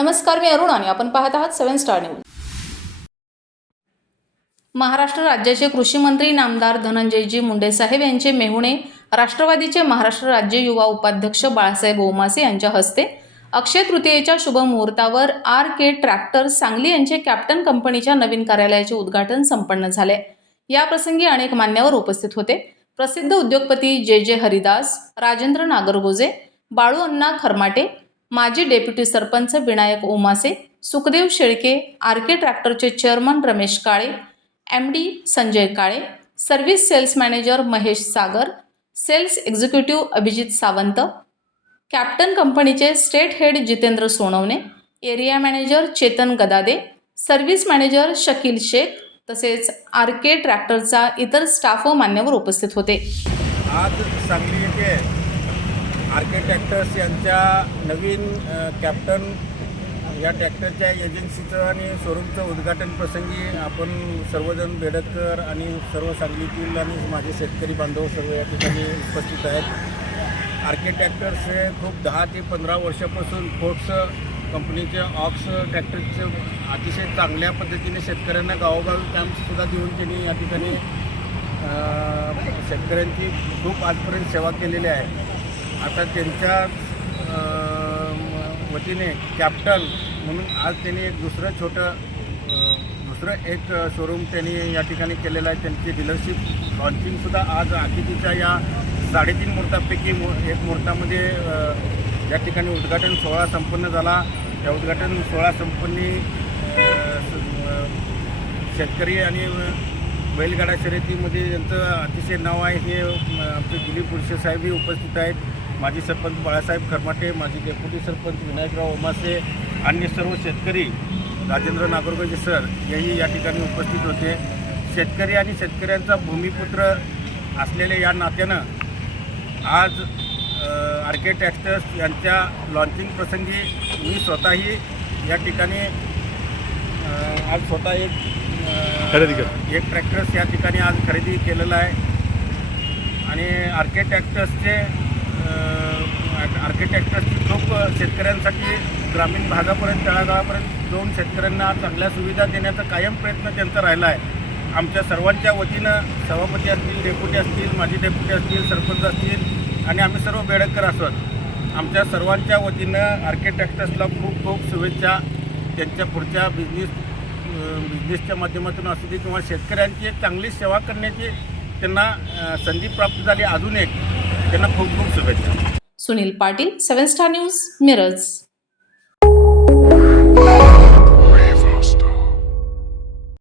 नमस्कार मी अरुण आणि आपण पाहत आहात सेवन स्टार न्यूज. महाराष्ट्र राज्याचे कृषी मंत्री नामदार धनंजयजी मुंडेसाहेब यांचे मेहुणे राष्ट्रवादीचे महाराष्ट्र राज्य युवा उपाध्यक्ष बाळासाहेब ओमासे यांच्या हस्ते अक्षय तृतीयेच्या शुभमुहूर्तावर आर के ट्रॅक्टर सांगली यांचे कॅप्टन कंपनीच्या नवीन कार्यालयाचे उद्घाटन संपन्न झाले. याप्रसंगी अनेक मान्यवर उपस्थित होते. प्रसिद्ध उद्योगपती जे जे हरिदास राजेंद्र नागरगोजे बाळू अण्णा खरमाटे माजी deputy sarpanch Vinayak Omase Sukhdev Shelke R K ट्रॅक्टरचे chairman Ramesh Kale M D Sanjay Kale service sales manager Mahesh Sagar sales executive Abhijit Sawant captain कंपनीचे state head Jitendra Sonawane area manager Chetan Gadade service manager Shakeel Shaikh तसेच R के ट्रॅक्टरचा इतर staff मान्यवर उपस्थित होते. आज सांगली येथे आर्किटेक्टर्स यांच्या नवीन कॅप्टन या ट्रॅक्टरच्या एजन्सीचं आणि शोरूमचं उद्घाटन प्रसंगी आपण सर्वजण बेडकर आणि सर्व सांगलीतील आणि माझे शेतकरी बांधव सर्व या ठिकाणी उपस्थित आहेत. आर्किटेक्टर्स हे खूप दहा ते पंधरा वर्षापासून फोर्ट्स कंपनीचे ऑक्स ट्रॅक्टरचे अतिशय चांगल्या पद्धतीने शेतकऱ्यांना गावोगावी कॅम्पसुद्धा देऊन त्यांनी या ठिकाणी शेतकऱ्यांची खूप आजपर्यंत सेवा केलेली आहे. आता त्यांच्या म- वतीने कॅप्टन म्हणून आज त्यांनी एक दुसरं छोटं दुसरं एक शोरूम त्यांनी या ठिकाणी केलेलं आहे. त्यांची डीलरशिप लॉन्चिंगसुद्धा आज आखितीच्या या साडेतीन मुहूर्तापैकी मु एक मुहूर्तामध्ये या ठिकाणी उद्घाटन सोहळा संपन्न झाला. या उद्घाटन सोहळा संपन्नी शेतकरी आणि बैलगाडा शर्यतीमध्ये यांचं अतिशय नाव आहे हे आमचे दिलीप पुरुषे साहेबही उपस्थित आहेत. माजी सरपंच बाळासाहेब खरमाटे माजी डेप्युटी सरपंच विनायकराव ओमासे अन्य सर्व शेतकरी राजेंद्र नागरगोजे सर हेही या ठिकाणी उपस्थित होते शेतकरी आणि शेतकऱ्यांचा भूमिपुत्र असलेल्या या नात्यानं आज आर के ट्रॅक्टर्स यांच्या लॉन्चिंग प्रसंगी मी स्वतःही या ठिकाणी आज स्वतः एक खरेदी. एक ट्रॅक्टर्स या ठिकाणी आज खरेदी केलेला आहे आणि आर्के ट्रॅक्टर्सचे आर्के लोक खूप शेतकऱ्यांसाठी ग्रामीण भागापर्यंत तळागाळापर्यंत जाऊन शेतकऱ्यांना चांगल्या सुविधा देण्याचा कायम प्रयत्न त्यांचा राहिला आहे. आमच्या सर्वांच्या वतीनं सभापती असतील डेप्युटी असतील माजी डेप्युटी असतील सरपंच असतील आणि आम्ही सर्व बेडकर असत आमच्या सर्वांच्या वतीनं आर्किटेक्टर्सला खूप खूप शुभेच्छा. त्यांच्या पुढच्या बिझनेस बिझनेसच्या माध्यमातून असू दे किंवा शेतकऱ्यांची एक चांगली सेवा करण्याची त्यांना संधी प्राप्त झाली अजून एक. त्यांना खूप खूप शुभेच्छा. Sunil Patil seven star news Miraj